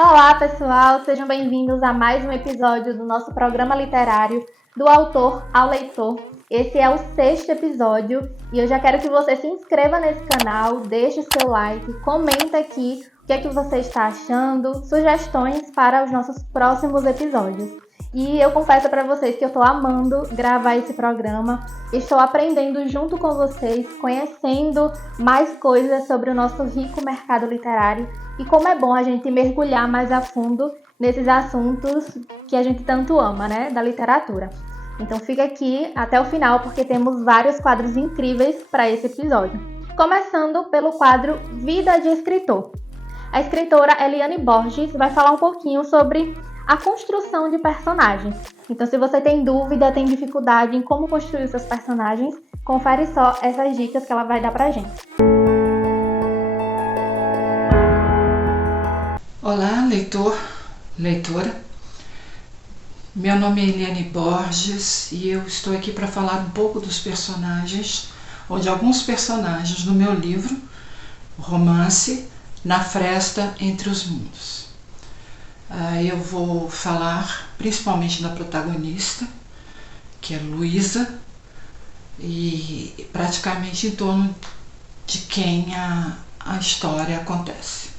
Olá, pessoal! Sejam bem-vindos a mais um episódio do nosso programa literário Do Autor ao Leitor. Esse é o 6º episódio e eu já quero que você se inscreva nesse canal, deixe o seu like, comenta aqui o que é que você está achando, sugestões para os nossos próximos episódios. E eu confesso para vocês que eu estou amando gravar esse programa, estou aprendendo junto com vocês, conhecendo mais coisas sobre o nosso rico mercado literário e como é bom a gente mergulhar mais a fundo nesses assuntos que a gente tanto ama, né, da literatura. Então fica aqui até o final porque temos vários quadros incríveis para esse episódio. Começando pelo quadro Vida de Escritor. A escritora Eliane Borges vai falar um pouquinho sobre a construção de personagens. Então, se você tem dúvida, tem dificuldade em como construir os seus personagens, confere só essas dicas que ela vai dar pra gente. Olá, leitor, leitora. Meu nome é Eliane Borges e eu estou aqui para falar um pouco dos personagens, ou de alguns personagens do meu livro, romance Na Fresta Entre os Mundos. Eu vou falar principalmente da protagonista, que é Luísa, e praticamente em torno de quem a história acontece.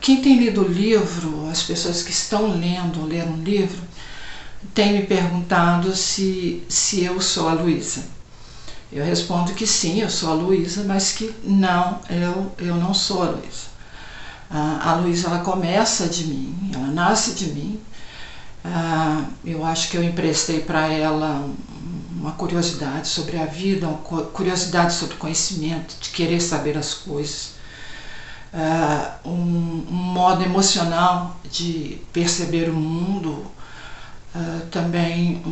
Quem tem lido o livro, as pessoas que estão leram um livro, têm me perguntado se eu sou a Luísa. Eu respondo que sim, eu sou a Luísa, mas que não, eu não sou a Luísa. A Luísa, ela começa de mim, ela nasce de mim. Eu acho que eu emprestei para ela uma curiosidade sobre a vida, uma curiosidade sobre o conhecimento, de querer saber as coisas, um modo emocional de perceber o mundo, também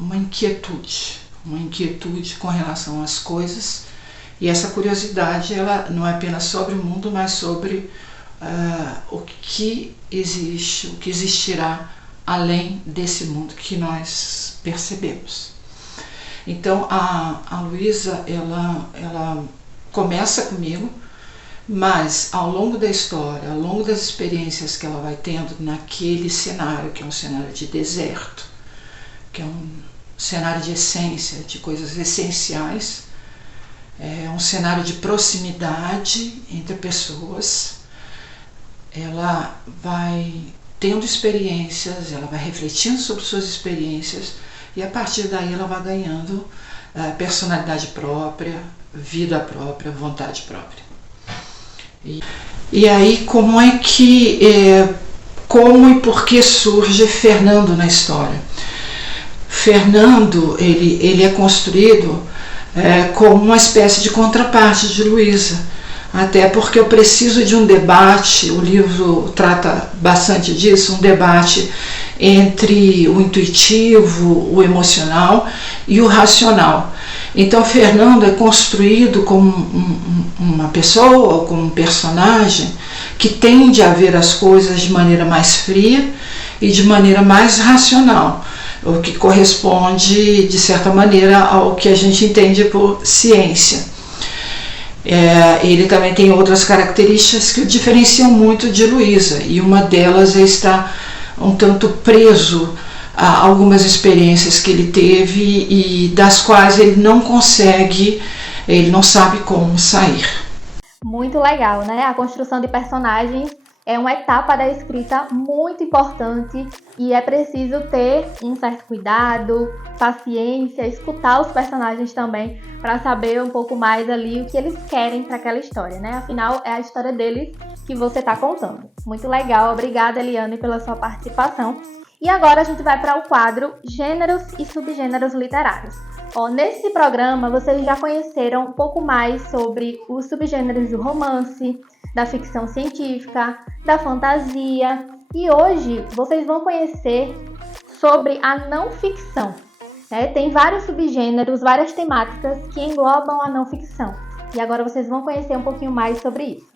uma inquietude com relação às coisas. E essa curiosidade, ela não é apenas sobre o mundo, mas sobre o que existe, o que existirá além desse mundo que nós percebemos. Então, a Luísa, ela começa comigo, mas ao longo da história, ao longo das experiências que ela vai tendo naquele cenário, que é um cenário de deserto, que é um cenário de essência, de coisas essenciais, é um cenário de proximidade entre pessoas. Ela vai tendo experiências, ela vai refletindo sobre suas experiências e a partir daí ela vai ganhando personalidade própria, vida própria, vontade própria. E aí como e por que surge Fernando na história? Fernando, ele é construído como uma espécie de contraparte de Luísa, até porque eu preciso de um debate, o livro trata bastante disso, um debate entre o intuitivo, o emocional e o racional. Então Fernando é construído como uma pessoa, como um personagem que tende a ver as coisas de maneira mais fria e de maneira mais racional, o que corresponde, de certa maneira, ao que a gente entende por ciência. Ele também tem outras características que o diferenciam muito de Luísa, e uma delas é estar um tanto preso a algumas experiências que ele teve e das quais ele não sabe como sair. Muito legal, né? A construção de personagens é uma etapa da escrita muito importante e é preciso ter um certo cuidado, paciência, escutar os personagens também para saber um pouco mais ali o que eles querem para aquela história, né? Afinal, é a história deles que você está contando. Muito legal, obrigada, Eliane, pela sua participação. E agora a gente vai para o quadro Gêneros e Subgêneros Literários. Nesse programa, vocês já conheceram um pouco mais sobre os subgêneros do romance, da ficção científica, da fantasia, e hoje vocês vão conhecer sobre a não ficção. Tem vários subgêneros, várias temáticas que englobam a não ficção. E agora vocês vão conhecer um pouquinho mais sobre isso.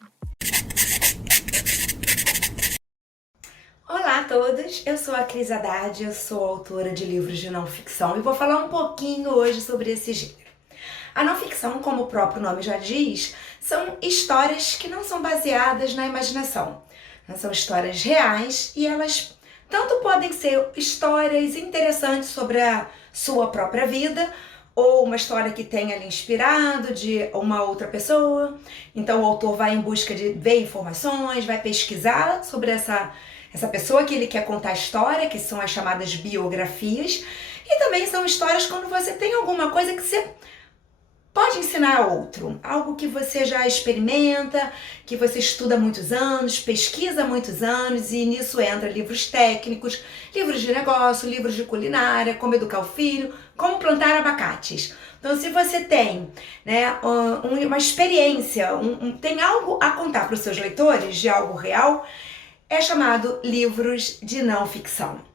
Olá a todos, eu sou a Cris Haddad, eu sou autora de livros de não ficção e vou falar um pouquinho hoje sobre esse gênero. A não ficção ficção, como o próprio nome já diz, são histórias que não são baseadas na imaginação. São histórias reais e elas tanto podem ser histórias interessantes sobre a sua própria vida, ou uma história que tenha lhe inspirado de uma outra pessoa. Então o autor vai em busca de ver informações, vai pesquisar sobre essa pessoa que ele quer contar a história, que são as chamadas biografias. E também são histórias quando você tem alguma coisa que você pode ensinar a outro, algo que você já experimenta, que você estuda há muitos anos, pesquisa há muitos anos, e nisso entra livros técnicos, livros de negócio, livros de culinária, como educar o filho, como plantar abacates. Então, se você tem, né, uma experiência, tem algo a contar para os seus leitores de algo real, é chamado livros de não ficção.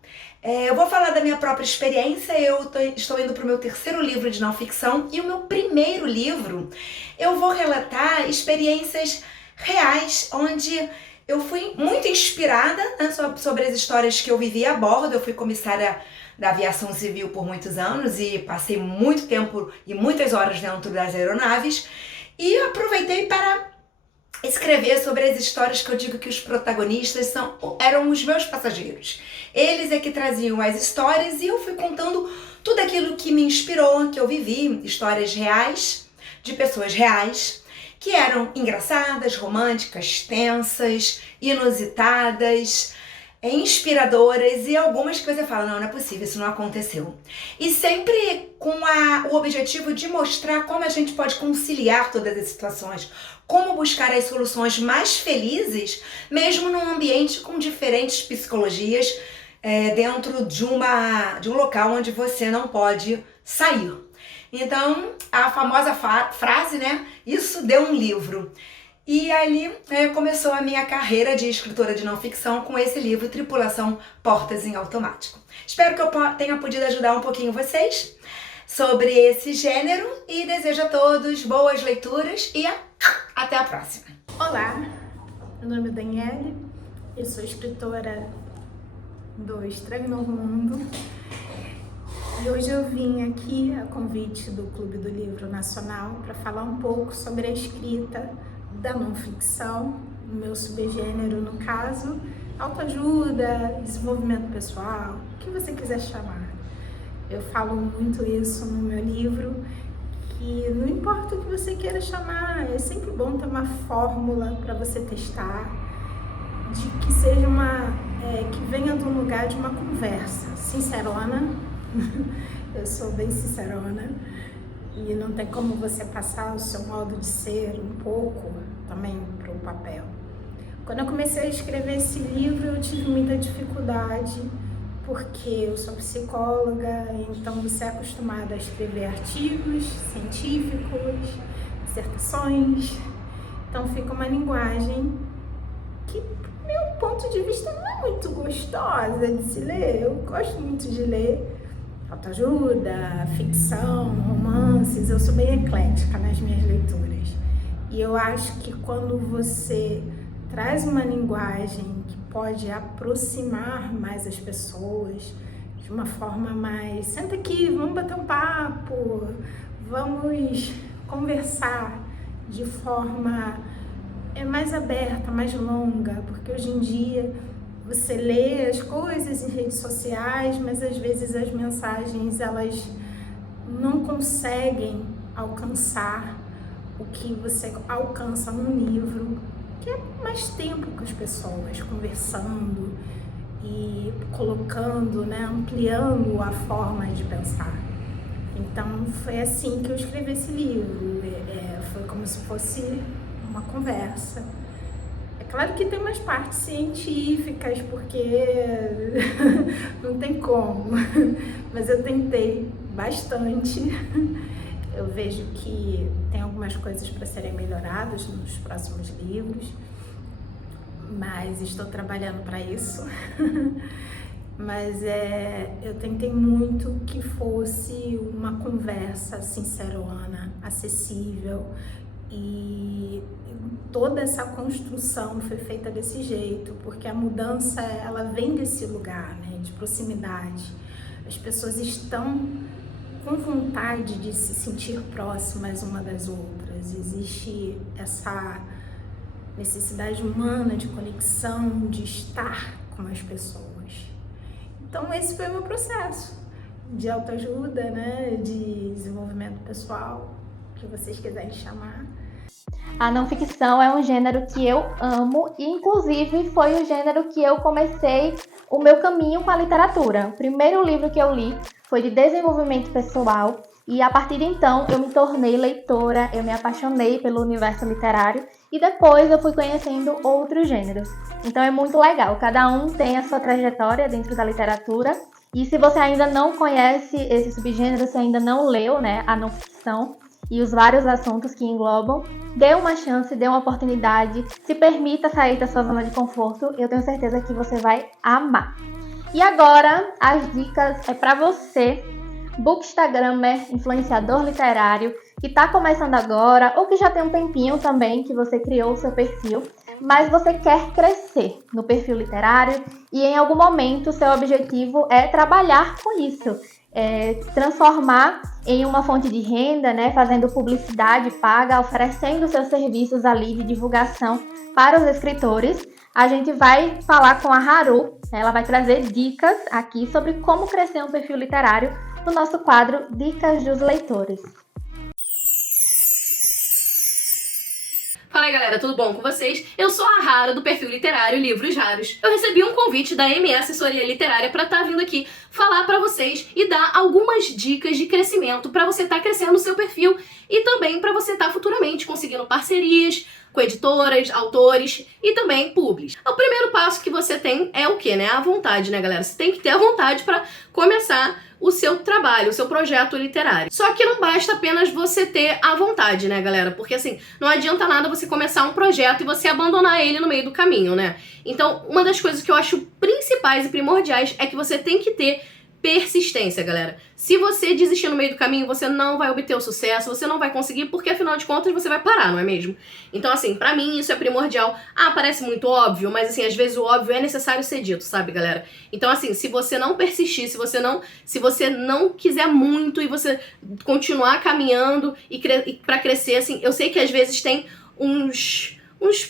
Eu vou falar da minha própria experiência. Eu estou indo para o meu terceiro livro de não ficção, e o meu primeiro livro eu vou relatar experiências reais, onde eu fui muito inspirada, né, sobre as histórias que eu vivi a bordo. Eu fui comissária da aviação civil por muitos anos e passei muito tempo e muitas horas dentro das aeronaves, e aproveitei para escrever sobre as histórias que eu digo que os protagonistas eram os meus passageiros. Eles é que traziam as histórias e eu fui contando tudo aquilo que me inspirou, que eu vivi, histórias reais, de pessoas reais, que eram engraçadas, românticas, tensas, inusitadas, inspiradoras, e algumas que você fala, não é possível, isso não aconteceu. E sempre com o objetivo de mostrar como a gente pode conciliar todas as situações, como buscar as soluções mais felizes, mesmo num ambiente com diferentes psicologias, dentro de um local onde você não pode sair. Então, a famosa frase, né? Isso deu um livro. E ali começou a minha carreira de escritora de não ficção com esse livro, Tripulação Portas em Automático. Espero que eu tenha podido ajudar um pouquinho vocês sobre esse gênero, e desejo a todos boas leituras e até a próxima. Olá, meu nome é Daniele, eu sou escritora do Estranho Novo Mundo, e hoje eu vim aqui a convite do Clube do Livro Nacional para falar um pouco sobre a escrita da não-ficção, no meu subgênero, no caso, autoajuda, desenvolvimento pessoal, o que você quiser chamar. Eu falo muito isso no meu livro, que não importa o que você queira chamar, é sempre bom ter uma fórmula para você testar, de que seja que venha de um lugar de uma conversa sincerona. Eu sou bem sincerona, e não tem como você passar o seu modo de ser um pouco também para o papel. Quando eu comecei a escrever esse livro, eu tive muita dificuldade, porque eu sou psicóloga, então você é acostumada a escrever artigos científicos, dissertações, então fica uma linguagem que, do meu ponto de vista, não é muito gostosa de se ler. Eu gosto muito de ler autoajuda, ficção, romances, eu sou bem eclética nas minhas leituras. E eu acho que quando você traz uma linguagem que pode aproximar mais as pessoas, de uma forma mais, senta aqui, vamos bater um papo, vamos conversar de forma mais aberta, mais longa, porque hoje em dia você lê as coisas em redes sociais, mas às vezes as mensagens elas não conseguem alcançar o que você alcança num livro, que é mais tempo com as pessoas, conversando e colocando, né, ampliando a forma de pensar. Então foi assim que eu escrevi esse livro, foi como se fosse uma conversa. É claro que tem umas partes científicas, porque não tem como, mas eu tentei bastante. Eu vejo que tem algumas coisas para serem melhoradas nos próximos livros, mas estou trabalhando para isso. Mas eu tentei muito que fosse uma conversa sincerona, acessível, e toda essa construção foi feita desse jeito, porque a mudança ela vem desse lugar, né, de proximidade. As pessoas estão com vontade de se sentir próximas uma das outras. Existe essa necessidade humana de conexão, de estar com as pessoas. Então esse foi o meu processo de autoajuda, né, de desenvolvimento pessoal, que vocês quiserem chamar. A não ficção é um gênero que eu amo e, inclusive, foi o gênero que eu comecei o meu caminho com a literatura. O primeiro livro que eu li foi de desenvolvimento pessoal e, a partir de então, eu me tornei leitora, eu me apaixonei pelo universo literário e depois eu fui conhecendo outros gêneros. Então é muito legal, cada um tem a sua trajetória dentro da literatura e se você ainda não conhece esse subgênero, se ainda não leu, né, a não ficção, e os vários assuntos que englobam, dê uma chance, dê uma oportunidade, se permita sair da sua zona de conforto, eu tenho certeza que você vai amar. E agora, as dicas é para você, bookstagrammer, influenciador literário, que está começando agora, ou que já tem um tempinho também que você criou o seu perfil, mas você quer crescer no perfil literário e em algum momento o seu objetivo é trabalhar com isso. Transformar em uma fonte de renda, né, fazendo publicidade paga, oferecendo seus serviços ali de divulgação para os escritores. A gente vai falar com a Haru, ela vai trazer dicas aqui sobre como crescer um perfil literário no nosso quadro Dicas dos Leitores. Fala aí, galera, tudo bom com vocês? Eu sou a Haru do perfil literário Livros Raros. Eu recebi um convite da ME Assessoria Literária para estar vindo aqui falar para vocês e dar algumas dicas de crescimento para você estar crescendo no seu perfil e também para você estar futuramente conseguindo parcerias com editoras, autores e também publis. O primeiro passo que você tem é o quê, né? A vontade, né, galera? Você tem que ter a vontade para começar o seu trabalho, o seu projeto literário. Só que não basta apenas você ter a vontade, né, galera? Porque assim, não adianta nada você começar um projeto e você abandonar ele no meio do caminho, né? Então, uma das coisas que eu acho principais e primordiais é que você tem que ter persistência, galera. Se você desistir no meio do caminho, você não vai obter o sucesso, você não vai conseguir, porque afinal de contas você vai parar, não é mesmo? Então, assim, pra mim isso é primordial. Parece muito óbvio, mas assim, às vezes o óbvio é necessário ser dito, sabe, galera? Então, assim, se você não persistir, se você não quiser muito e você continuar caminhando e pra crescer, assim, eu sei que às vezes tem uns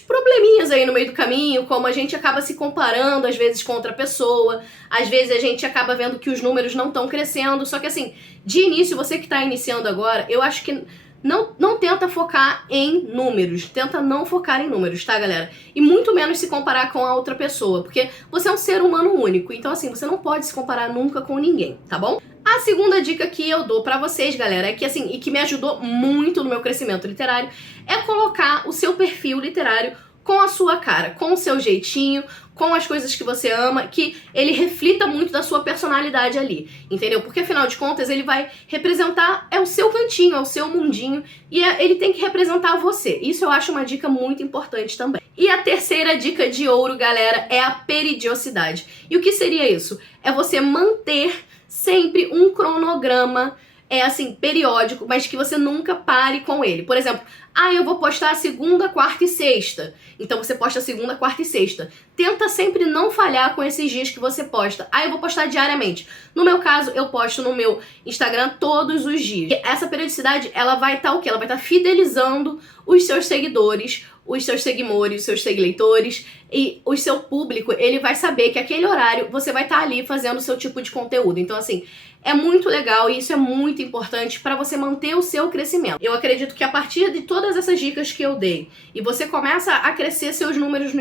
probleminhas aí no meio do caminho, como a gente acaba se comparando às vezes com outra pessoa, às vezes a gente acaba vendo que os números não estão crescendo, só que assim, de início, você que está iniciando agora, eu acho que não tenta focar em números, tenta não focar em números, tá, galera? E muito menos se comparar com a outra pessoa, porque você é um ser humano único, então assim, você não pode se comparar nunca com ninguém, tá bom? A segunda dica que eu dou pra vocês, galera, é que assim, e que me ajudou muito no meu crescimento literário, é colocar o seu perfil literário com a sua cara, com o seu jeitinho, com as coisas que você ama, que ele reflita muito da sua personalidade ali, entendeu? Porque afinal de contas ele vai representar, é o seu cantinho, é o seu mundinho, e ele tem que representar você. Isso eu acho uma dica muito importante também. E a terceira dica de ouro, galera, é a periodicidade. E o que seria isso? É você manter sempre um cronograma, assim, periódico, mas que você nunca pare com ele. Por exemplo, eu vou postar segunda, quarta e sexta. Então você posta segunda, quarta e sexta. Tenta sempre não falhar com esses dias que você posta. Eu vou postar diariamente. No meu caso, eu posto no meu Instagram todos os dias. E essa periodicidade, ela vai estar o quê? Ela vai estar fidelizando os seus seguidores, os seus seguimores, os seus seguileitores e o seu público, ele vai saber que aquele horário você vai estar ali fazendo o seu tipo de conteúdo. Então, assim, é muito legal e isso é muito importante para você manter o seu crescimento. Eu acredito que a partir de todas essas dicas que eu dei e você começa a crescer seus números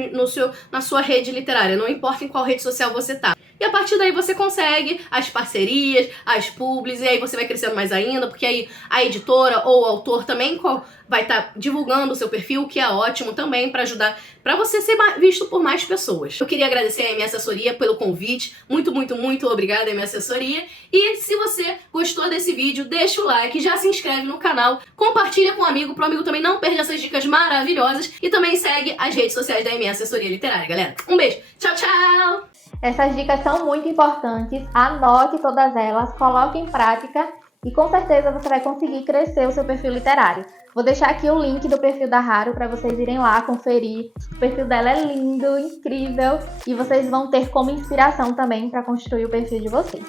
na sua rede literária, não importa em qual rede social você tá. E a partir daí você consegue as parcerias, as publis, e aí você vai crescendo mais ainda, porque aí a editora ou o autor também vai estar divulgando o seu perfil, o que é ótimo também para ajudar, para você ser visto por mais pessoas. Eu queria agradecer a minha assessoria pelo convite. Muito, muito, muito obrigada, minha assessoria. E se você gostou desse vídeo, deixa o like, já se inscreve no canal, compartilha com um amigo, pro amigo também não perder essas dicas maravilhosas e também segue as redes sociais da minha assessoria literária, galera. Um beijo. Tchau, tchau! Essas dicas são muito importantes, anote todas elas, coloque em prática e com certeza você vai conseguir crescer o seu perfil literário. Vou deixar aqui o link do perfil da Haru para vocês irem lá conferir. O perfil dela é lindo, incrível e vocês vão ter como inspiração também para construir o perfil de vocês.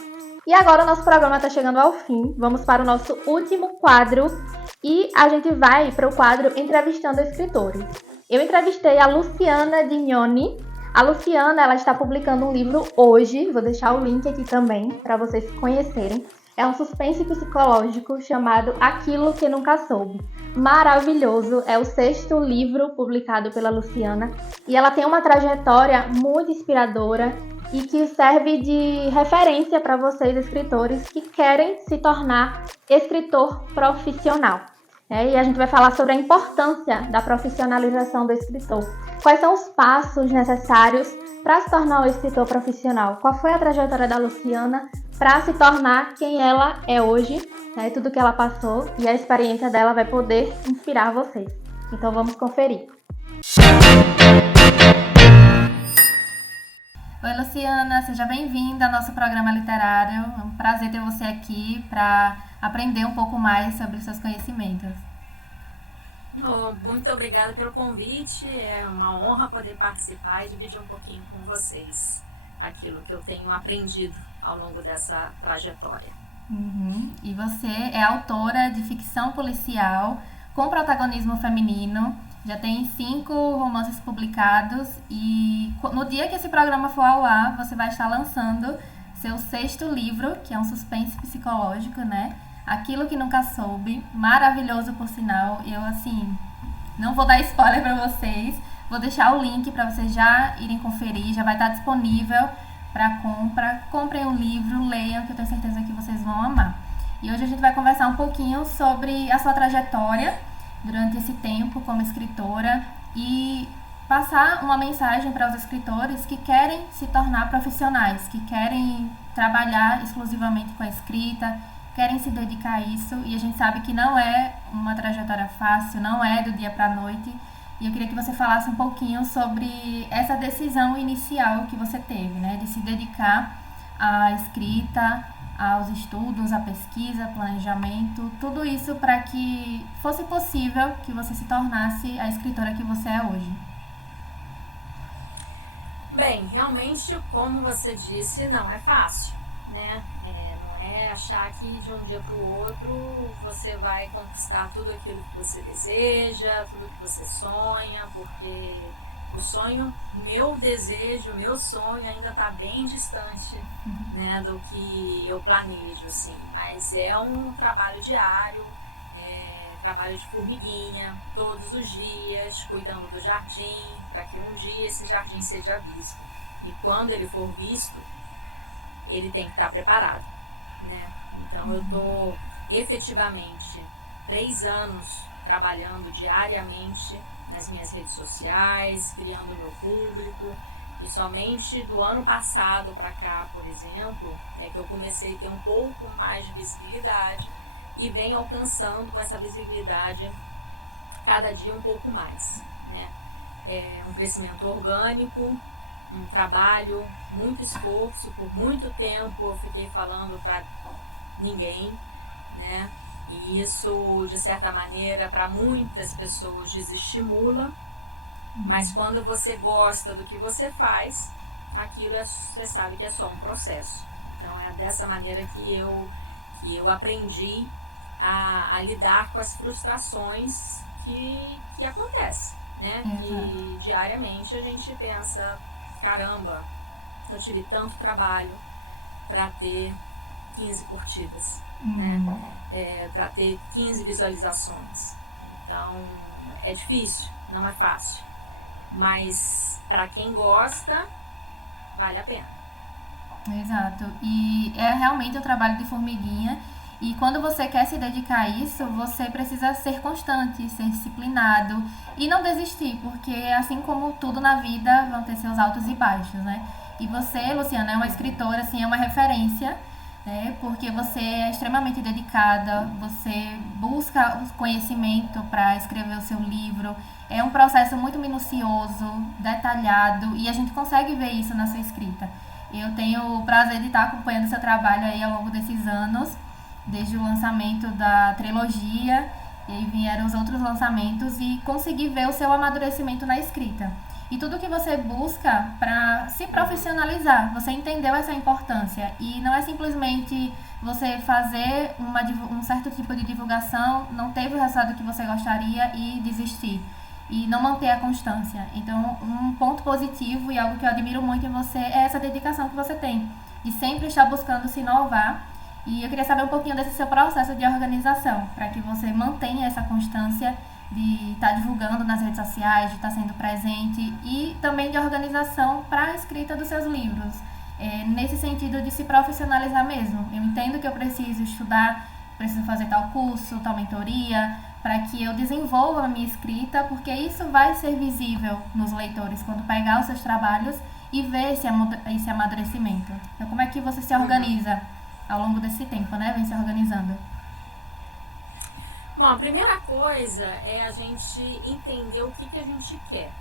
E agora o nosso programa está chegando ao fim. Vamos para o nosso último quadro e a gente vai para o quadro Entrevistando Escritores. Eu entrevistei a Luciana Dignoni. A Luciana, ela está publicando um livro hoje, vou deixar o link aqui também para vocês conhecerem. É um suspense psicológico chamado Aquilo que Nunca Soube. Maravilhoso, é o 6º livro publicado pela Luciana e ela tem uma trajetória muito inspiradora e que serve de referência para vocês, escritores, que querem se tornar escritor profissional. E a gente vai falar sobre a importância da profissionalização do escritor. Quais são os passos necessários para se tornar um escritor profissional? Qual foi a trajetória da Luciana para se tornar quem ela é hoje, tudo que ela passou, e a experiência dela vai poder inspirar vocês. Então vamos conferir. Oi, Luciana, seja bem-vinda ao nosso programa literário. É um prazer ter você aqui para aprender um pouco mais sobre os seus conhecimentos. Muito obrigada pelo convite, é uma honra poder participar e dividir um pouquinho com vocês aquilo que eu tenho aprendido ao longo dessa trajetória. E você é autora de ficção policial com protagonismo feminino, já tem 5 romances publicados e no dia que esse programa for ao ar, você vai estar lançando seu 6º livro, que é um suspense psicológico, Aquilo que Nunca Soube, maravilhoso por sinal. Eu, não vou dar spoiler para vocês, vou deixar o link para vocês já irem conferir, já vai estar disponível para compra. Comprem o livro, leiam, que eu tenho certeza que vocês vão amar. E hoje a gente vai conversar um pouquinho sobre a sua trajetória durante esse tempo como escritora e passar uma mensagem para os escritores que querem se tornar profissionais, que querem trabalhar exclusivamente com a escrita, querem se dedicar a isso, e a gente sabe que não é uma trajetória fácil, não é do dia para a noite, e eu queria que você falasse um pouquinho sobre essa decisão inicial que você teve, de se dedicar à escrita, aos estudos, à pesquisa, planejamento, tudo isso para que fosse possível que você se tornasse a escritora que você é hoje. Bem, realmente, como você disse, não é fácil, Não é achar que de um dia para o outro você vai conquistar tudo aquilo que você deseja, tudo que você sonha, porque o sonho, meu desejo, o meu sonho ainda está bem distante, do que eu planejo, Mas é um trabalho diário, trabalho de formiguinha, todos os dias, cuidando do jardim, para que um dia esse jardim seja visto. E quando ele for visto, ele tem que estar preparado, Então eu estou efetivamente 3 anos trabalhando diariamente nas minhas redes sociais, criando meu público, e somente do ano passado para cá, por exemplo, que eu comecei a ter um pouco mais de visibilidade e venho alcançando com essa visibilidade cada dia um pouco mais, É um crescimento orgânico, um trabalho, muito esforço, por muito tempo eu fiquei falando para ninguém, E isso, de certa maneira, para muitas pessoas desestimula, mas quando você gosta do que você faz, aquilo você sabe que é só um processo. Então é dessa maneira que eu aprendi a lidar com as frustrações que acontecem, Que diariamente a gente pensa, caramba, eu tive tanto trabalho para ter 15 curtidas, para ter 15 visualizações. Então é difícil, não é fácil, mas para quem gosta, vale a pena. Exato, e é realmente o trabalho de formiguinha, e quando você quer se dedicar a isso, você precisa ser constante, ser disciplinado e não desistir, porque assim como tudo na vida, vão ter seus altos e baixos, E você, Luciana, é uma escritora, é uma referência, porque você é extremamente dedicada, você busca o conhecimento para escrever o seu livro, é um processo muito minucioso, detalhado, e a gente consegue ver isso na sua escrita. Eu tenho o prazer de estar acompanhando seu trabalho aí ao longo desses anos, desde o lançamento da trilogia, e aí vieram os outros lançamentos, e consegui ver o seu amadurecimento na escrita. e tudo que você busca para se profissionalizar. Você entendeu essa importância e não é simplesmente você fazer um certo tipo de divulgação, não teve o resultado que você gostaria e desistir. E não manter a constância. Então, um ponto positivo e algo que eu admiro muito em você é essa dedicação que você tem, de sempre estar buscando se inovar. E eu queria saber um pouquinho desse seu processo de organização, para que você mantenha essa constância de estar divulgando nas redes sociais, de estar sendo presente e também de organização para a escrita dos seus livros. Nesse sentido de se profissionalizar mesmo. Eu entendo que eu preciso estudar, preciso fazer tal curso, tal mentoria, para que eu desenvolva a minha escrita, porque isso vai ser visível nos leitores quando pegar os seus trabalhos e ver esse amadurecimento. Então, como é que você se organiza ao longo desse tempo, né? Vem se organizando. Bom, a primeira coisa é a gente entender o que a gente quer,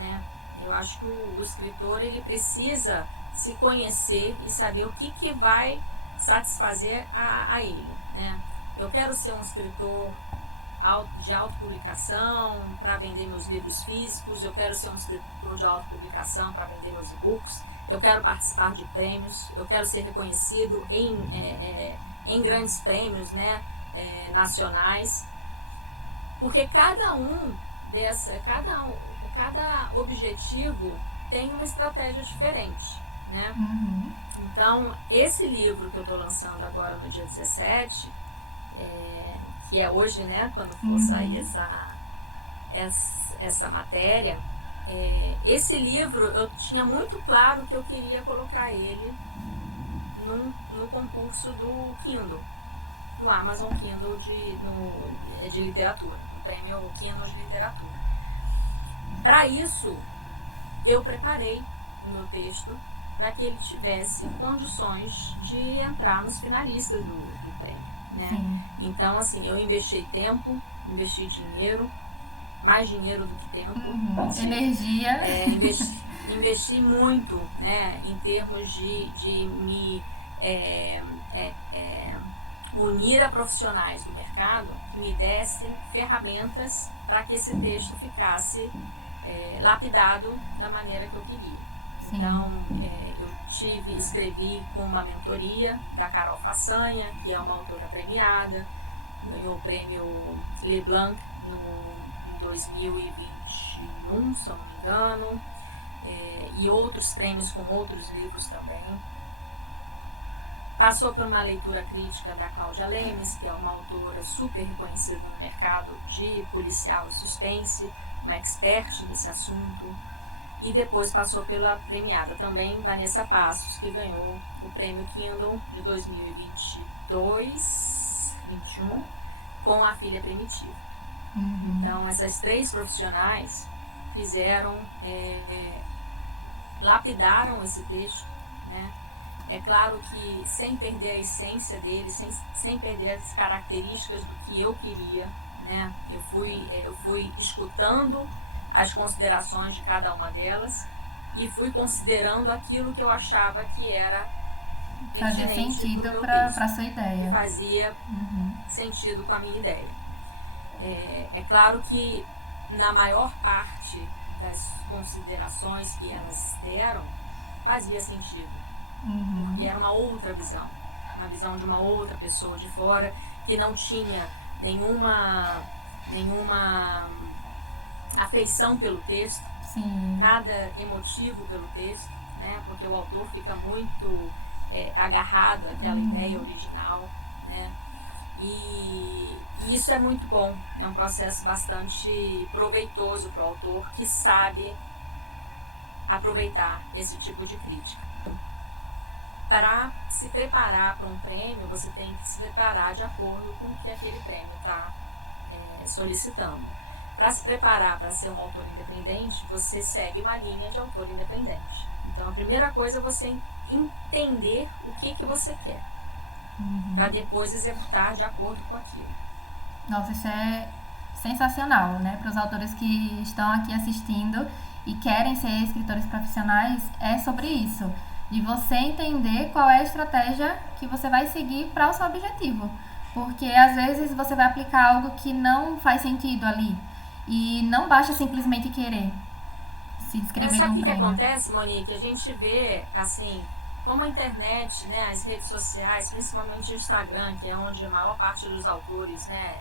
né? Eu acho que o escritor, ele precisa se conhecer e saber o que vai satisfazer a ele, né? Eu quero ser um escritor de autopublicação para vender meus livros físicos, eu quero ser um escritor de autopublicação para vender meus e-books, eu quero participar de prêmios, eu quero ser reconhecido em grandes prêmios, né, nacionais, porque cada objetivo tem uma estratégia diferente, né? Uhum. Então, esse livro que eu estou lançando agora no dia 17, que é hoje, né, quando for sair essa matéria, esse livro eu tinha muito claro que eu queria colocar ele no concurso do Kindle, no Amazon Kindle de literatura, no prêmio Kindle de literatura. Para isso, eu preparei o meu texto para que ele tivesse condições de entrar nos finalistas do prêmio, né? Sim. Então, assim, eu investi tempo, investi dinheiro, mais dinheiro do que tempo. Energia. Investi muito, né, em termos de me unir a profissionais do mercado que me dessem ferramentas para que esse texto ficasse lapidado da maneira que eu queria. Sim. Então, eu escrevi com uma mentoria da Carol Façanha, que é uma autora premiada, ganhou o prêmio Leblanc em 2021, se eu não me engano, e outros prêmios com outros livros também. Passou por uma leitura crítica da Cláudia Lemes, que é uma autora super reconhecida no mercado de policial e suspense, uma expert nesse assunto. E depois passou pela premiada também Vanessa Passos, que ganhou o prêmio Kindle de 2022-21 com A Filha Primitiva. Uhum. Então, essas três profissionais lapidaram esse texto, né? É claro que sem perder a essência dele, sem perder as características do que eu queria, né? Eu fui escutando as considerações de cada uma delas e fui considerando aquilo que eu achava que era fazia sentido para a sua ideia. Que fazia sentido com a minha ideia. É claro que na maior parte das considerações que elas deram fazia sentido, porque era uma outra visão, uma visão de uma outra pessoa de fora que não tinha nenhuma afeição pelo texto, Sim. nada emotivo pelo texto, né? Porque o autor fica muito agarrado àquela ideia original, né? E isso é muito bom, é um processo bastante proveitoso para o autor que sabe aproveitar esse tipo de crítica. Para se preparar para um prêmio, você tem que se preparar de acordo com o que aquele prêmio está solicitando. Para se preparar para ser um autor independente, você segue uma linha de autor independente. Então, a primeira coisa é você entender o que você quer, para depois executar de acordo com aquilo. Nossa, isso é sensacional, né? Para os autores que estão aqui assistindo e querem ser escritores profissionais, é sobre isso. De você entender qual é a estratégia que você vai seguir para o seu objetivo. Porque, às vezes, você vai aplicar algo que não faz sentido ali. E não basta simplesmente querer. se inscrever Sabe num o que prêmio. acontece, Monique? A gente vê, assim, como a internet, né, as redes sociais, principalmente o Instagram, que é onde a maior parte dos autores, né,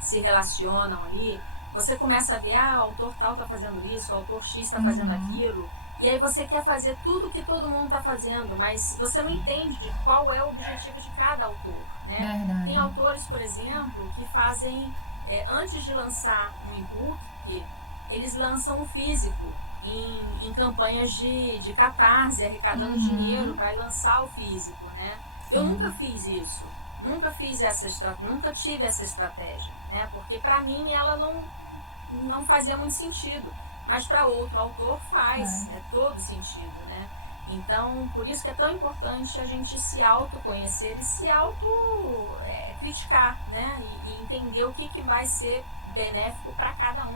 se relacionam ali, você começa a ver, o autor tal tá fazendo isso, o autor X tá fazendo aquilo, e aí você quer fazer tudo que todo mundo tá fazendo, mas você não entende qual é o objetivo de cada autor, né? Verdade. Tem autores, por exemplo, que fazem, antes de lançar um e-book, eles lançam o físico em campanhas de catarse, arrecadando dinheiro para lançar o físico, né? Eu nunca fiz isso, nunca tive essa estratégia, né? Porque para mim ela não fazia muito sentido, mas para outro autor faz, todo sentido, né? Então, por isso que é tão importante a gente se autoconhecer e se criticar, né? E entender o que vai ser benéfico para cada um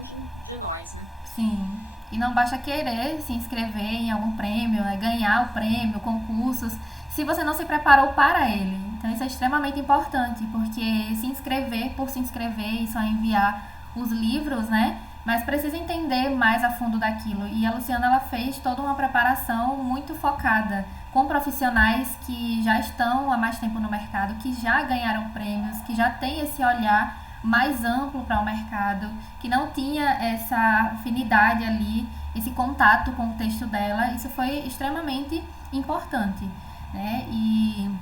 de nós, né? Sim, e não basta querer se inscrever em algum prêmio, ganhar o prêmio, concursos, se você não se preparou para ele. Então isso é extremamente importante, porque se inscrever por se inscrever e só enviar os livros, né? Mas precisa entender mais a fundo daquilo. E a Luciana, ela fez toda uma preparação muito focada, com profissionais que já estão há mais tempo no mercado, que já ganharam prêmios, que já têm esse olhar mais amplo para o mercado, que não tinha essa afinidade ali, esse contato com o texto dela. Isso foi extremamente importante, né? E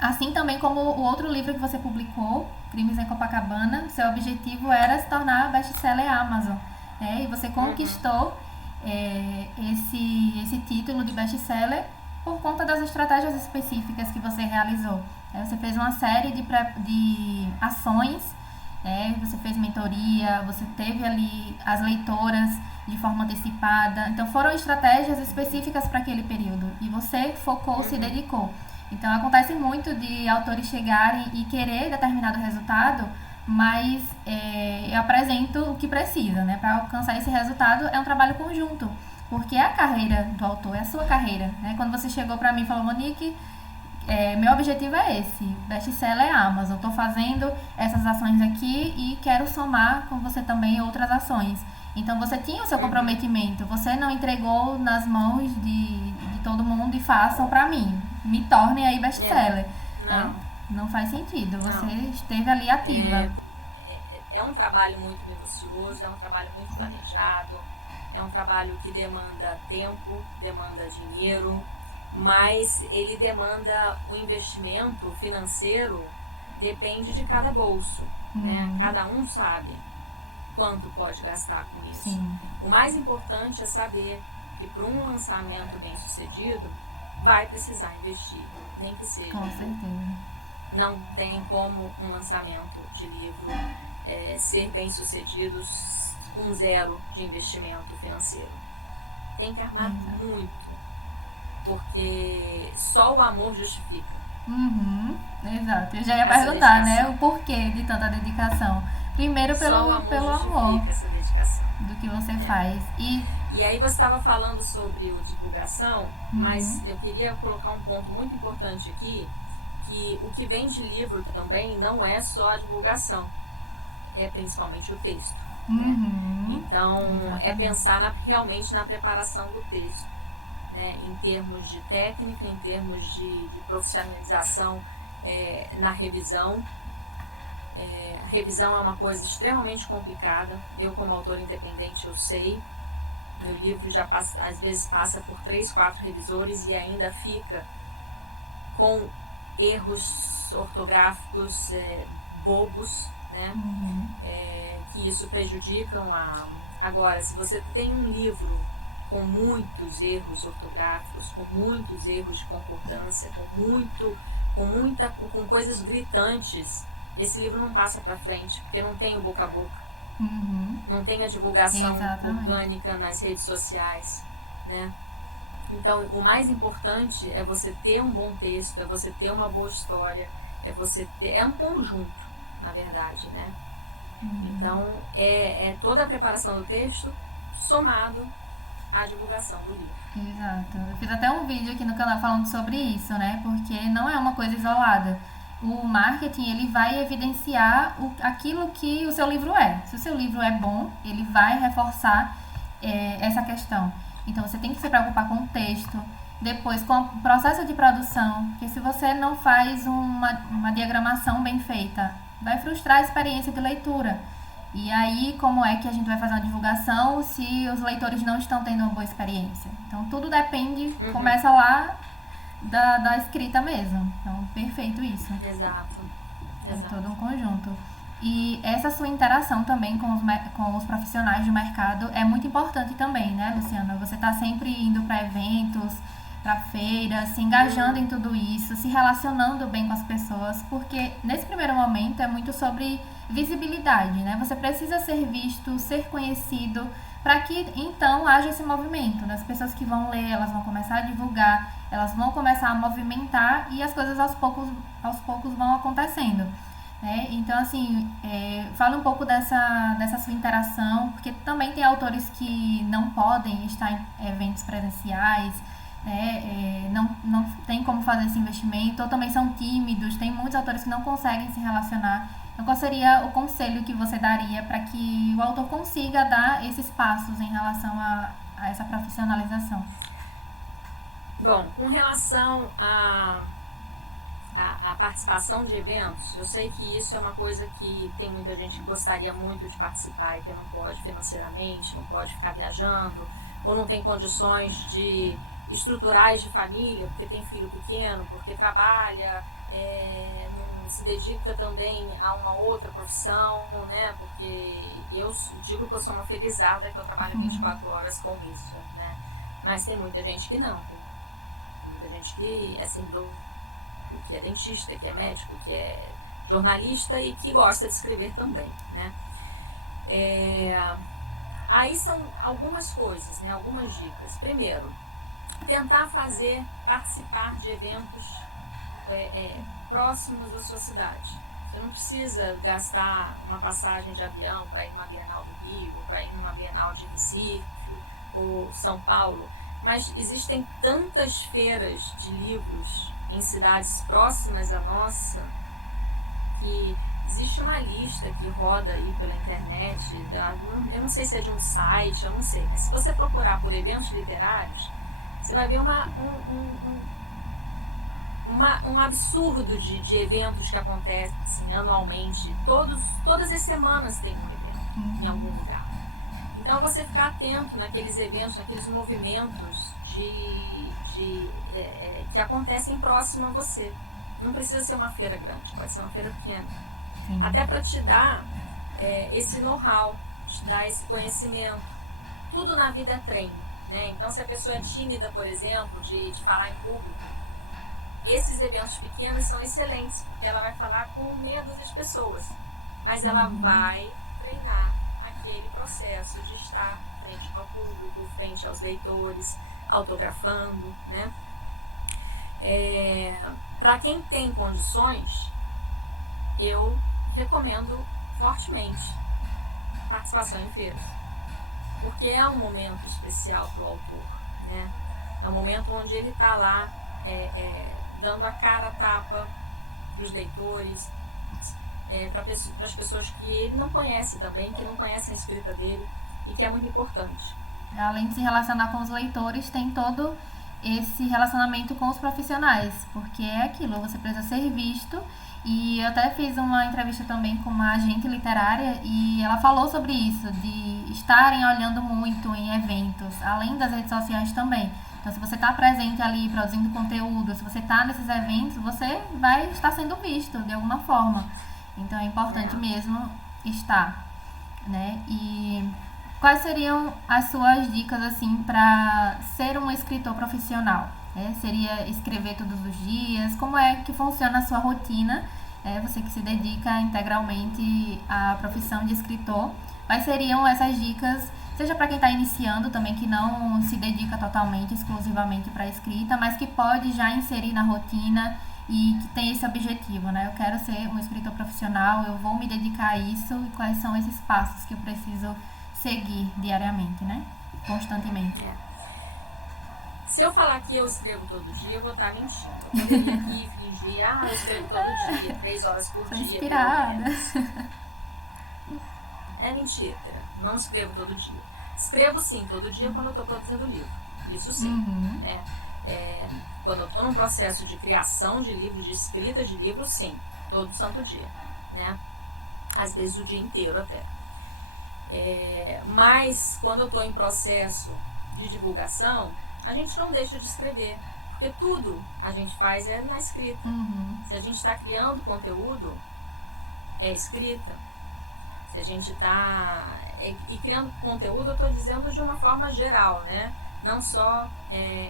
assim também como o outro livro que você publicou, Crimes em Copacabana, seu objetivo era se tornar best-seller Amazon, né? E você conquistou esse título de best-seller por conta das estratégias específicas que você realizou. Você fez uma série de ações, você fez mentoria, você teve ali as leitoras de forma antecipada. Então foram estratégias específicas para aquele período e você focou, se dedicou. Então acontece muito de autores chegarem e querer determinado resultado, mas eu apresento o que precisa, né? Para alcançar esse resultado é um trabalho conjunto, porque é a carreira do autor, é a sua carreira, né? Quando você chegou para mim e falou, Monique, meu objetivo é esse, best-seller é Amazon, estou fazendo essas ações aqui e quero somar com você também outras ações. Então você tinha o seu comprometimento, você não entregou nas mãos de todo mundo e façam para mim, me tornem aí best-seller. Não faz sentido, você esteve ali ativa. É um trabalho muito minucioso, é um trabalho muito planejado, é um trabalho que demanda tempo, demanda dinheiro, mas ele demanda o investimento financeiro, depende de cada bolso, né? Cada um sabe quanto pode gastar com isso. Sim. O mais importante é saber que para um lançamento bem sucedido, vai precisar investir, nem que seja. Com certeza. Não tem como um lançamento de livro ser bem sucedido com zero de investimento financeiro. Tem que armar muito, porque só o amor justifica. Exato. Eu já ia perguntar, né, o porquê de tanta dedicação. Primeiro pelo amor essa dedicação do que você faz. E aí você estava falando sobre o divulgação, mas eu queria colocar um ponto muito importante aqui, que o que vem de livro também não é só a divulgação, é principalmente o texto. Então, é pensar realmente na preparação do texto, né, em termos de técnica, em termos de profissionalização na revisão. A revisão é uma coisa extremamente complicada. Eu, como autora independente, eu sei. Meu livro já às vezes passa por 3, 4 revisores e ainda fica com erros ortográficos bobos, né? Que isso prejudicam Agora, se você tem um livro com muitos erros ortográficos, com muitos erros de concordância, com coisas gritantes, esse livro não passa para frente, porque não tem o boca a boca, não tem a divulgação orgânica nas redes sociais, né? Então, o mais importante é você ter um bom texto, é você ter uma boa história, é um conjunto, na verdade, né? Então, é toda a preparação do texto somado à divulgação do livro. Exato. Eu fiz até um vídeo aqui no canal falando sobre isso, né? Porque não é uma coisa isolada. O marketing, ele vai evidenciar aquilo que o seu livro é. Se o seu livro é bom, ele vai reforçar essa questão. Então, você tem que se preocupar com o texto, depois com o processo de produção, porque se você não faz uma diagramação bem feita, vai frustrar a experiência de leitura. E aí, como é que a gente vai fazer uma divulgação se os leitores não estão tendo uma boa experiência? Então, tudo depende, começa lá da escrita mesmo. Então, perfeito isso. Exato. É todo um conjunto. E essa sua interação também com os profissionais do mercado é muito importante também, né, Luciana? Você está sempre indo para eventos, para feiras, se engajando em tudo isso, se relacionando bem com as pessoas, porque nesse primeiro momento é muito sobre visibilidade, né? Você precisa ser visto, ser conhecido, para que então haja esse movimento. As pessoas que vão ler, elas vão começar a divulgar, elas vão começar a movimentar e as coisas aos poucos vão acontecendo. Então, assim, fala um pouco dessa sua interação, porque também tem autores que não podem estar em eventos presenciais, não tem como fazer esse investimento, ou também são tímidos, tem muitos autores que não conseguem se relacionar. Então, qual seria o conselho que você daria para que o autor consiga dar esses passos em relação a essa profissionalização? Bom, com relação a participação de eventos, eu sei que isso é uma coisa que tem muita gente que gostaria muito de participar e que não pode financeiramente, não pode ficar viajando, ou não tem condições estruturais de família, porque tem filho pequeno, porque trabalha, não se dedica também a uma outra profissão, né? Porque eu digo que eu sou uma felizada, que eu trabalho 24 horas com isso, né? Mas tem muita gente que não, tem muita gente que é servidor, que é dentista, que é médico, que é jornalista e que gosta de escrever também, né? Aí são algumas coisas, né? Algumas dicas. Primeiro, tentar participar de eventos próximos da sua cidade. Você não precisa gastar uma passagem de avião para ir numa Bienal do Rio, para ir numa Bienal de Recife ou São Paulo, mas existem tantas feiras de livros em cidades próximas à nossa, que existe uma lista que roda aí pela internet, eu não sei se é de um site, eu não sei, mas se você procurar por eventos literários, você vai ver um absurdo de eventos que acontecem anualmente, todas as semanas tem um evento em algum lugar. Então, você ficar atento naqueles eventos, naqueles movimentos que acontecem próximo a você. Não precisa ser uma feira grande, pode ser uma feira pequena. Sim. Até para te dar esse know-how, te dar esse conhecimento. Tudo na vida é treino, né? Então, se a pessoa é tímida, por exemplo, de falar em público, esses eventos pequenos são excelentes, porque ela vai falar com meia dúzia de pessoas, mas ela vai treinar aquele processo de estar frente ao público, frente aos leitores, autografando, né? Para quem tem condições, eu recomendo fortemente participação em feiras, porque é um momento especial para o autor, né? É um momento onde ele está lá dando a cara a tapa para os leitores, para as pessoas que ele não conhece também, que não conhecem a escrita dele e que é muito importante. Além de se relacionar com os leitores, tem todo esse relacionamento com os profissionais, porque é aquilo, você precisa ser visto. E eu até fiz uma entrevista também com uma agente literária e ela falou sobre isso, de estarem olhando muito em eventos, além das redes sociais também. Então, se você está presente ali produzindo conteúdo, se você está nesses eventos, você vai estar sendo visto de alguma forma. Então, é importante mesmo estar, né? E quais seriam as suas dicas, assim, para ser um escritor profissional? Seria escrever todos os dias? Como é que funciona a sua rotina? Você que se dedica integralmente à profissão de escritor. Quais seriam essas dicas, seja para quem está iniciando também, que não se dedica totalmente, exclusivamente para a escrita, mas que pode já inserir na rotina e que tem esse objetivo, né? Eu quero ser um escritor profissional, eu vou me dedicar a isso, e quais são esses passos que eu preciso seguir diariamente, né? Constantemente. Se eu falar que eu escrevo todo dia, eu vou estar mentindo. Eu poderia aqui fingir, eu escrevo todo dia, 3 horas por dia. Inspirada. É mentira, não escrevo todo dia. Escrevo sim, todo dia quando eu estou produzindo livro. Isso sim, né? Quando eu estou num processo de criação de livro, de escrita de livro, sim, todo santo dia, né? Às vezes o dia inteiro até. Mas quando eu estou em processo de divulgação, a gente não deixa de escrever, porque tudo a gente faz na escrita. Se a gente está criando conteúdo, é escrita. Se a gente está... E criando conteúdo, eu estou dizendo de uma forma geral, né? Não só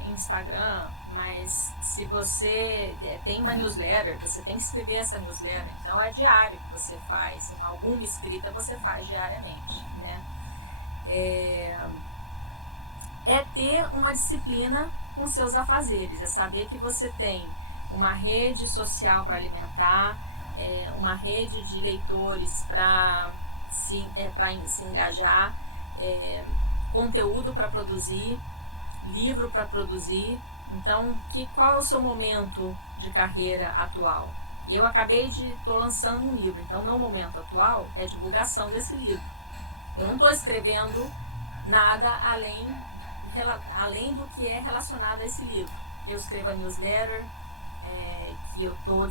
Instagram, mas se você tem uma newsletter, você tem que escrever essa newsletter. Então é diário que você faz, alguma escrita você faz diariamente, né? É ter uma disciplina com seus afazeres, é saber que você tem uma rede social para alimentar, uma rede de leitores para se engajar, conteúdo para produzir, livro para produzir. Então, qual é o seu momento de carreira atual? Eu estou lançando um livro, então meu momento atual é divulgação desse livro. Eu não estou escrevendo nada além do que é relacionado a esse livro. Eu escrevo a newsletter, que eu estou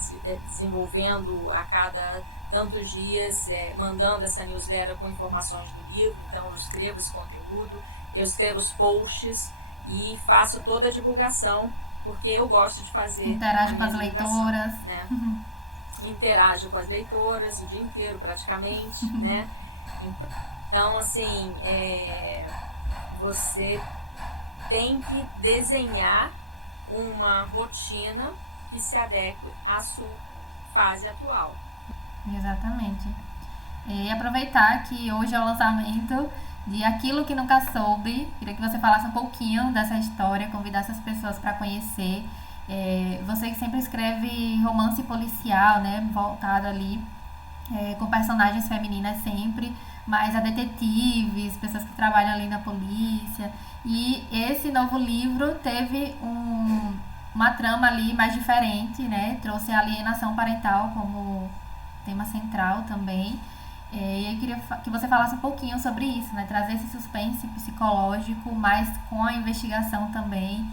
desenvolvendo a cada tantos dias, mandando essa newsletter com informações do livro. Então eu escrevo esse conteúdo, eu escrevo os posts e faço toda a divulgação, porque eu gosto de fazer. Interage com as leitoras. Né? Interajo com as leitoras o dia inteiro praticamente, né? Então, assim, você tem que desenhar uma rotina que se adeque à sua fase atual. Exatamente. E aproveitar que hoje é o lançamento de Aquilo que Nunca Soube. Queria que você falasse um pouquinho dessa história, convidasse as pessoas para conhecer. Você que sempre escreve romance policial, né, voltado ali com personagens femininas sempre, mas a detetives, pessoas que trabalham ali na polícia. E esse novo livro teve uma trama ali mais diferente, né? Trouxe a alienação parental como tema central também. E eu queria que você falasse um pouquinho sobre isso, né? Trazer esse suspense psicológico, mas com a investigação também.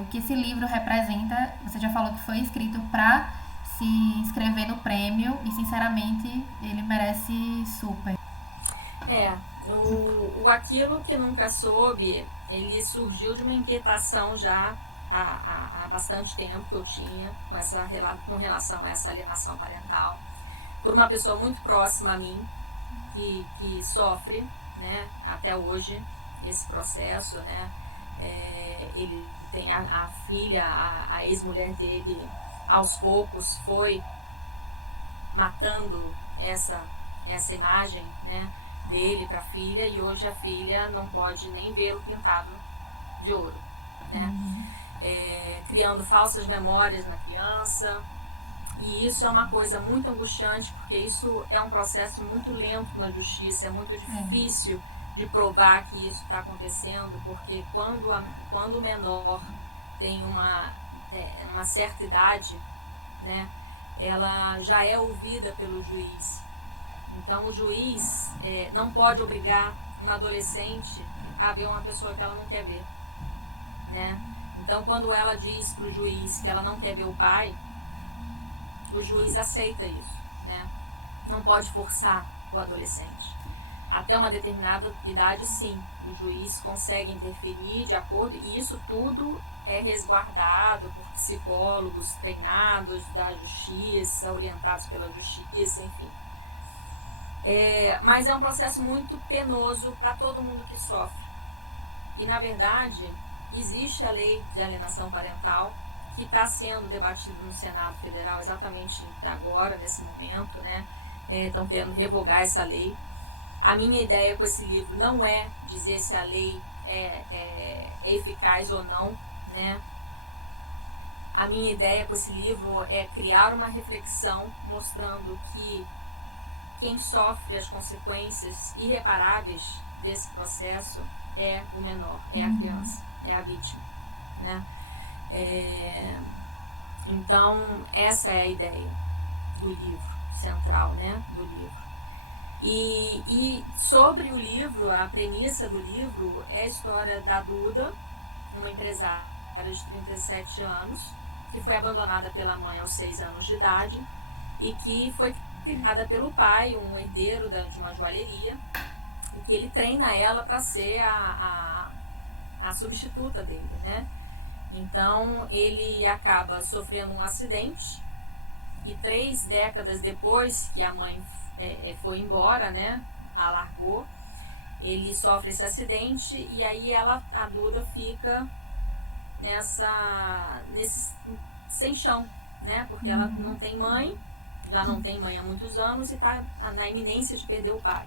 O que esse livro representa. Você já falou que foi escrito para se inscrever no prêmio e, sinceramente, ele merece super. O Aquilo que Nunca Soube, ele surgiu de uma inquietação já há bastante tempo que eu tinha com relação a essa alienação parental, por uma pessoa muito próxima a mim, que sofre, né, até hoje esse processo, né? Ele tem a filha, a ex-mulher dele, aos poucos foi matando essa imagem, né, dele para a filha, e hoje a filha não pode nem vê-lo pintado de ouro, né? Criando falsas memórias na criança. E isso é uma coisa muito angustiante, porque isso é um processo muito lento na justiça, é muito difícil de provar que isso está acontecendo, porque quando o menor tem uma certa idade, né, ela já é ouvida pelo juiz. Então o juiz não pode obrigar uma adolescente a ver uma pessoa que ela não quer ver, né? Então quando ela diz para o juiz que ela não quer ver o pai, o juiz aceita isso, né? Não pode forçar o adolescente. Até uma determinada idade, sim, o juiz consegue interferir de acordo, e isso tudo é resguardado por psicólogos treinados da justiça, orientados pela justiça, enfim. Mas é um processo muito penoso para todo mundo que sofre. E, na verdade, existe a lei de alienação parental, que está sendo debatido no Senado Federal exatamente agora, nesse momento, né? Estão querendo revogar essa lei. A minha ideia com esse livro não é dizer se a lei é eficaz ou não, né? A minha ideia com esse livro é criar uma reflexão mostrando que quem sofre as consequências irreparáveis desse processo é o menor, é a criança, é a vítima, né? Então, essa é a ideia do livro central, né? Do livro. E sobre o livro, a premissa do livro é a história da Duda, uma empresária de 37 anos, que foi abandonada pela mãe aos 6 anos de idade e que foi criada pelo pai, um herdeiro de uma joalheria, e que ele treina ela para ser a substituta dele, né? Então ele acaba sofrendo um acidente e 3 décadas depois que a mãe foi embora, né, a largou, ele sofre esse acidente e aí a Duda fica sem chão, né, porque ela não tem mãe, já não tem mãe há muitos anos e está na iminência de perder o pai.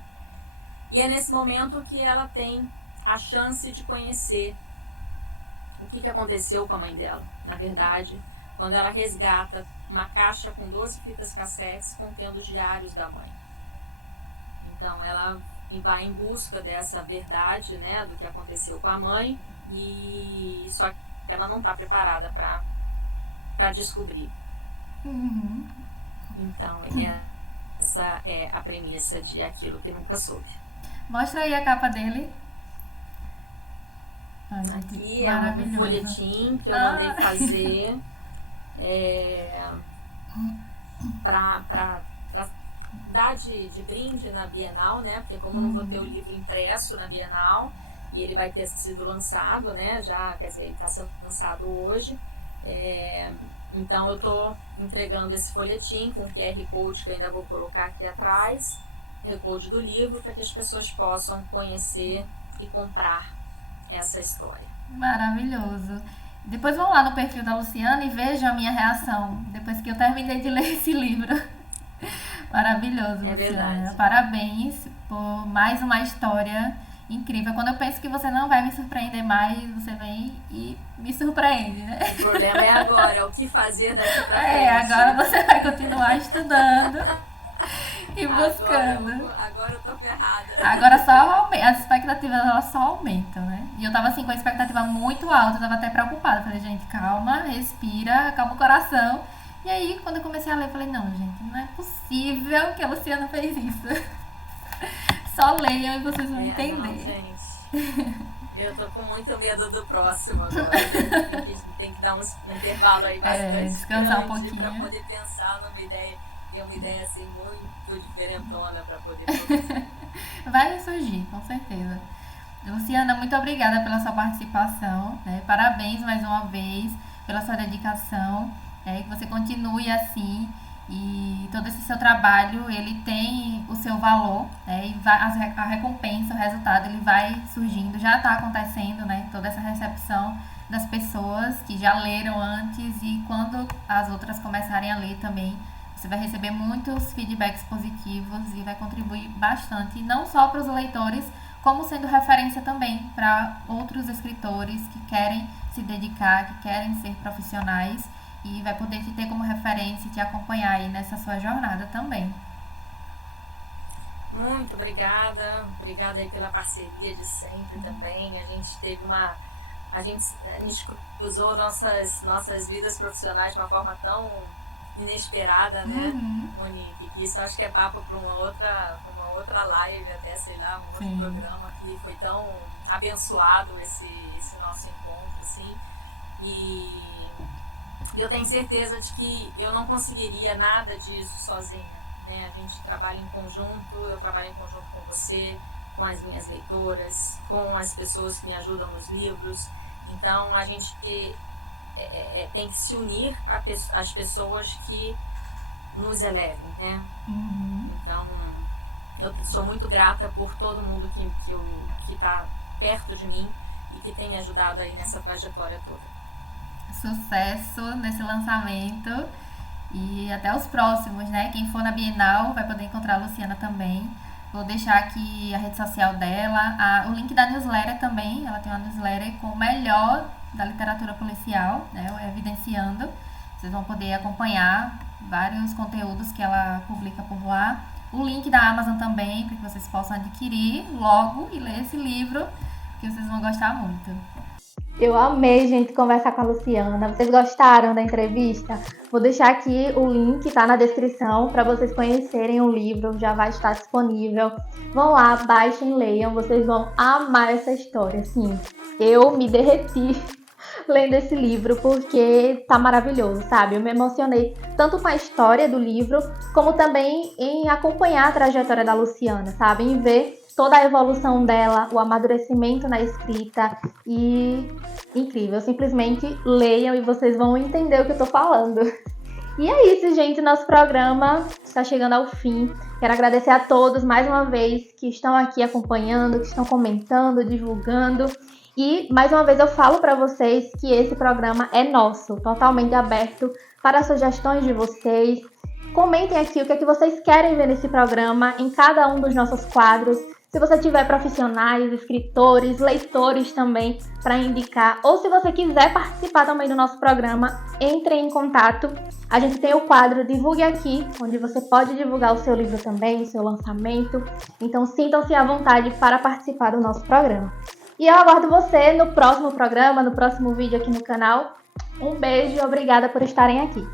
E é nesse momento que ela tem a chance de conhecer o que aconteceu com a mãe dela. Na verdade, quando ela resgata uma caixa com 12 fitas cassetes contendo os diários da mãe. Então ela vai em busca dessa verdade, né, do que aconteceu com a mãe, e só que ela não está preparada para descobrir. Então essa é a premissa de Aquilo que Nunca Soube. Mostra aí a capa dele. Ai, aqui é um folhetim que eu mandei fazer para dar de brinde na Bienal, né? Porque como eu não vou ter o livro impresso na Bienal e ele vai ter sido lançado, né? Já, quer dizer, ele está sendo lançado hoje. Então eu estou entregando esse folhetim com o QR Code que eu ainda vou colocar aqui atrás, QR Code do livro, para que as pessoas possam conhecer e comprar essa história. Maravilhoso. Depois vão lá no perfil da Luciana e vejam a minha reação depois que eu terminei de ler esse livro. Maravilhoso, Luciana. Verdade. Parabéns por mais uma história incrível. Quando eu penso que você não vai me surpreender mais, você vem e me surpreende, né? O problema é agora, o que fazer daqui pra frente. Agora você vai continuar estudando e buscando. Agora eu tô ferrada. Agora as expectativas elas só aumentam, né? E eu tava assim com a expectativa muito alta, eu tava até preocupada. Falei, gente, calma, respira, calma o coração. E aí, quando eu comecei a ler, eu falei, não, gente, não é possível que a Luciana fez isso. Só leiam e vocês vão entender. Não, gente. Eu tô com muito medo do próximo agora. Tem que dar um intervalo aí bastante descansar um pouquinho pra poder pensar numa ideia. Ter uma ideia assim muito diferentona pra poder produzir. Vai surgir, com certeza. Luciana, muito obrigada pela sua participação, né? Parabéns mais uma vez pela sua dedicação, que você continue assim e todo esse seu trabalho, ele tem o seu valor, né? E a recompensa, o resultado, ele vai surgindo, já está acontecendo, né? Toda essa recepção das pessoas que já leram antes e quando as outras começarem a ler também, você vai receber muitos feedbacks positivos e vai contribuir bastante, não só para os leitores, como sendo referência também para outros escritores que querem se dedicar, que querem ser profissionais e vai poder te ter como referência e te acompanhar aí nessa sua jornada também. Muito obrigada. Obrigada aí pela parceria de sempre também. A gente cruzou nossas vidas profissionais de uma forma tão inesperada, né, Monique? Que isso acho que é papo para uma outra live, até, sei lá, um outro programa que foi tão abençoado esse nosso encontro, assim. E eu tenho certeza de que eu não conseguiria nada disso sozinha, né? A gente trabalha em conjunto, eu trabalho em conjunto com você, com as minhas leitoras, com as pessoas que me ajudam nos livros. Então a gente tem que se unir às pessoas que nos elevem, né? Então eu sou muito grata por todo mundo que está perto de mim e que tem me ajudado aí nessa trajetória toda. Sucesso nesse lançamento e até os próximos, né? Quem for na Bienal vai poder encontrar a Luciana também. Vou deixar aqui a rede social dela, o link da newsletter também. Ela tem uma newsletter com o melhor da literatura policial, né? Evidenciando. Vocês vão poder acompanhar vários conteúdos que ela publica por lá. O link da Amazon também, para que vocês possam adquirir logo e ler esse livro, que vocês vão gostar muito. Eu amei, gente, conversar com a Luciana. Vocês gostaram da entrevista? Vou deixar aqui o link, tá na descrição, para vocês conhecerem o livro, já vai estar disponível. Vão lá, baixem, leiam, vocês vão amar essa história. Assim, eu me derreti lendo esse livro porque tá maravilhoso, sabe? Eu me emocionei tanto com a história do livro, como também em acompanhar a trajetória da Luciana, sabe? Em ver toda a evolução dela, o amadurecimento na escrita e incrível, simplesmente leiam e vocês vão entender o que eu tô falando. E é isso, gente, nosso programa está chegando ao fim. Quero agradecer a todos mais uma vez que estão aqui acompanhando, que estão comentando, divulgando. E mais uma vez eu falo para vocês que esse programa é nosso, totalmente aberto para sugestões de vocês. Comentem aqui o que é que vocês querem ver nesse programa, em cada um dos nossos quadros. Se você tiver profissionais, escritores, leitores também para indicar, ou se você quiser participar também do nosso programa, entre em contato. A gente tem o quadro Divulgue Aqui, onde você pode divulgar o seu livro também, o seu lançamento. Então sintam-se à vontade para participar do nosso programa. E eu aguardo você no próximo programa, no próximo vídeo aqui no canal. Um beijo e obrigada por estarem aqui.